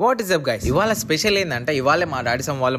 What is up guys, ఇవాళ special ఏంటంటే ఇవాళ మా డాడీ సోమ్ వాళ్ళు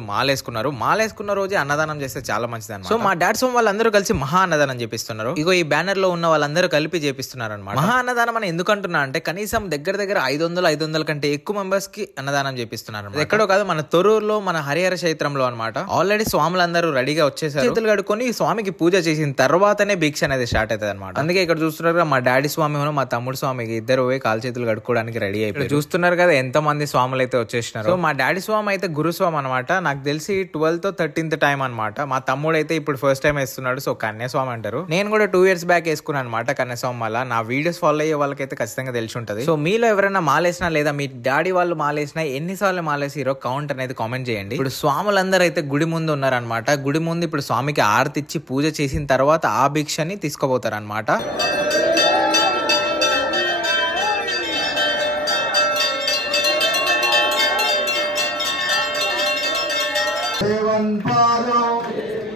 మాలేసుకున్న రోజే అన్నదానం చేస్తే చాలా మంచిది అన్నమాట. సో మా డాడీ సోమ్ వాళ్ళందరూ కలిసి మహా అన్నదానం చేపిస్తున్నారు. ఇగో ఈ బ్యానర్ లో ఉన్న వాళ్ళందరూ కలిపి చేపిస్తున్నారు అనమాట. మహా అన్నదానం అని ఎందుకు అంటున్నా అంటే కనీసం దగ్గర 500 కంటే ఎక్కువ మెంబర్స్ కి అన్నదానం చేపిస్తున్నారు. ఎక్కడో కాదు, మన తొర్రూరులో మన హరిహర క్షేత్రంలో అనమాట. ఆల్రెడీ స్వాములందరూ రెడీగా వచ్చేసారు. చేతులు కడుక్కొని స్వామికి పూజ చేసిన తర్వాతనే భిక్ష అనేది స్టార్ట్ అవుతుంది అనమాట. అందుకే ఇక్కడ చూస్తున్నారు మా డాడీ స్వామి మా తమ్ముడు స్వామికి ఇద్దరు పోయి కాలు చేతులు కడుక్కోవడానికి రెడీ అయిపోయి చూస్తున్నారు కదా ఎంత మంది స్వాములు అయితే వచ్చేసినారు. సో మా డాడీ స్వామి అయితే గురుస్వామి అనమాట. నాకు తెలిసి 12th 13th టైం అనమాట. మా తమ్ముడు అయితే ఇప్పుడు ఫస్ట్ టైం వేస్తున్నాడు. సో కన్యాస్వామి అంటారు. నేను కూడా 2 years బ్యాక్ వేసుకున్నాను అనమాట కన్యాస్వామి. వల్ల నా వీడియోస్ ఫాలో అయ్యే వాళ్ళకైతే ఖచ్చితంగా తెలిసి ఉంటది. సో మీలో ఎవరైనా మాలేసినా లేదా మీ డాడీ వాళ్ళు మాలేసినా ఎన్నిసార్లు మాలేసిరో కౌంట్ అనేది కామెంట్ చేయండి. ఇప్పుడు స్వాములందరూ అయితే గుడి ముందు ఉన్నారనమాట. గుడి ముందు ఇప్పుడు స్వామికి ఆరతి ఇచ్చి పూజ చేసిన తర్వాత ఆ భిక్షని తీసుకుపోతారు అనమాట.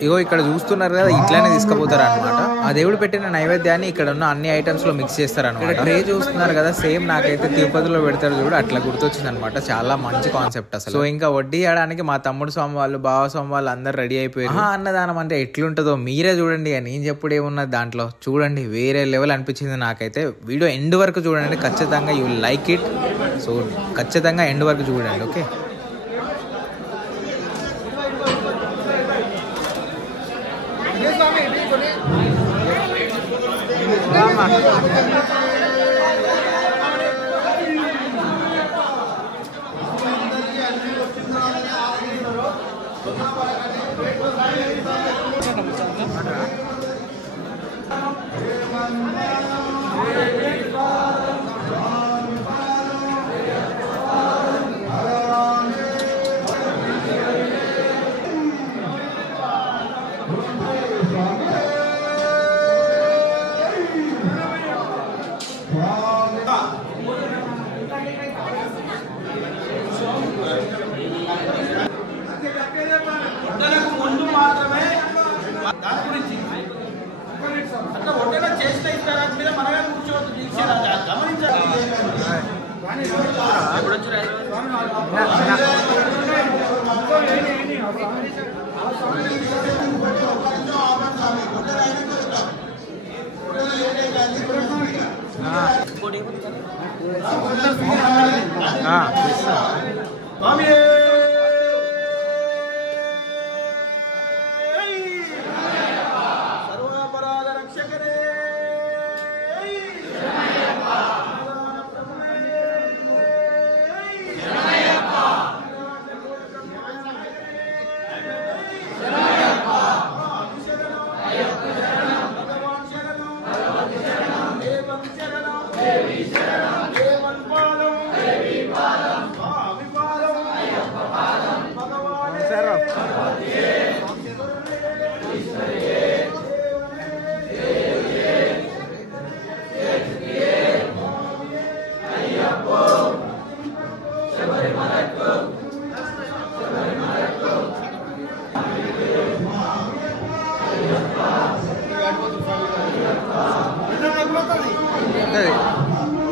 ఇగో ఇక్కడ చూస్తున్నారు కదా, ఇట్లానే తీసుకుపోతారు అనమాట. ఆ దేవుడు పెట్టిన నైవేద్యాన్ని ఇక్కడ ఉన్న అన్ని ఐటమ్స్ లో మిక్స్ చేస్తారు అనమాట. ట్రే చూస్తున్నారు కదా, సేమ్ నాకైతే తిరుపతిలో పెడతారు చూడు, అట్లా గుర్తొచ్చింది అనమాట. చాలా మంచి కాన్సెప్ట్ అసలు. సో ఇంకా వడ్డీ ఆడడానికి మా తమ్ముడు స్వామి వాళ్ళు బావ స్వామి వాళ్ళు అందరు రెడీ అయిపోయారు. అన్నదానం అంటే ఎట్లుంటుందో మీరే చూడండి. నేను చెప్పుడు ఏమున్నది దాంట్లో చూడండి, వేరే లెవెల్ అనిపించింది నాకైతే. వీడియో ఎండ్ వరకు చూడండి, ఖచ్చితంగా యూ లైక్ ఇట్. సో ఖచ్చితంగా ఎండ్ వరకు చూడండి. ఓకే,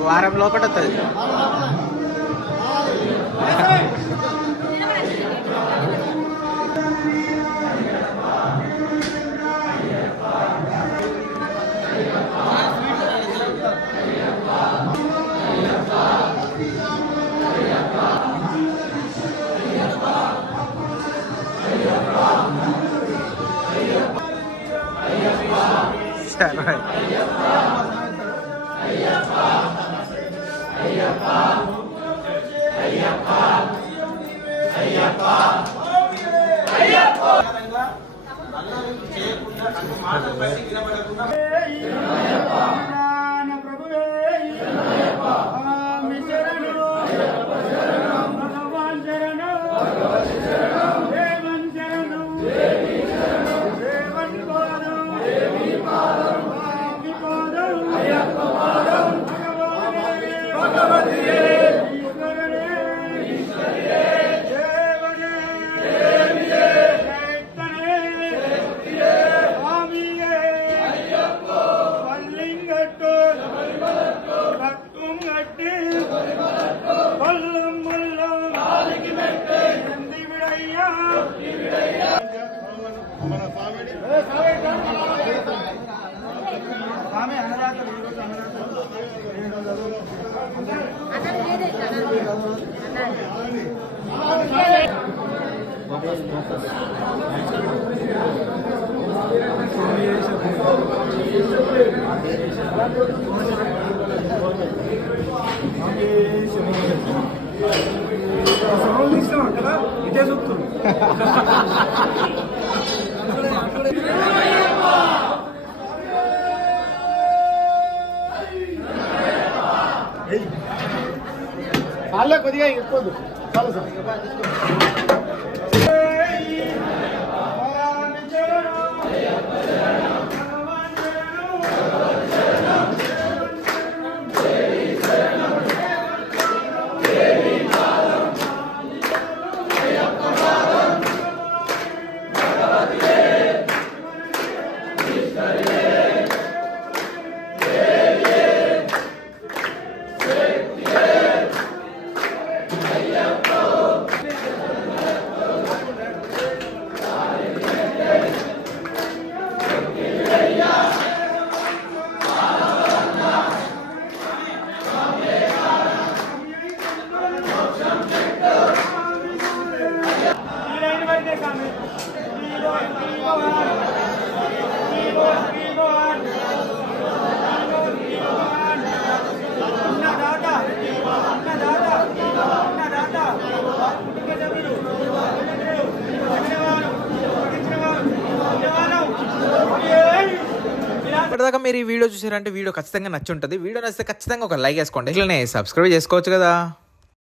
వారం లోపల వస్తుంది. సరే కదా ఇదే చెప్తుంది. చాలా కొద్దిగా ఎక్కువ చాలా సార్ ఇప్పటిదాకా మీరు ఈ వీడియో చూసారంటే వీడియో ఖచ్చితంగా నచ్చి ఉంటుంది. వీడియో నచ్చితే ఖచ్చితంగా ఒక లైక్ వేసుకోండి. ఇట్లనే సబ్స్క్రైబ్ చేసుకోవచ్చు కదా.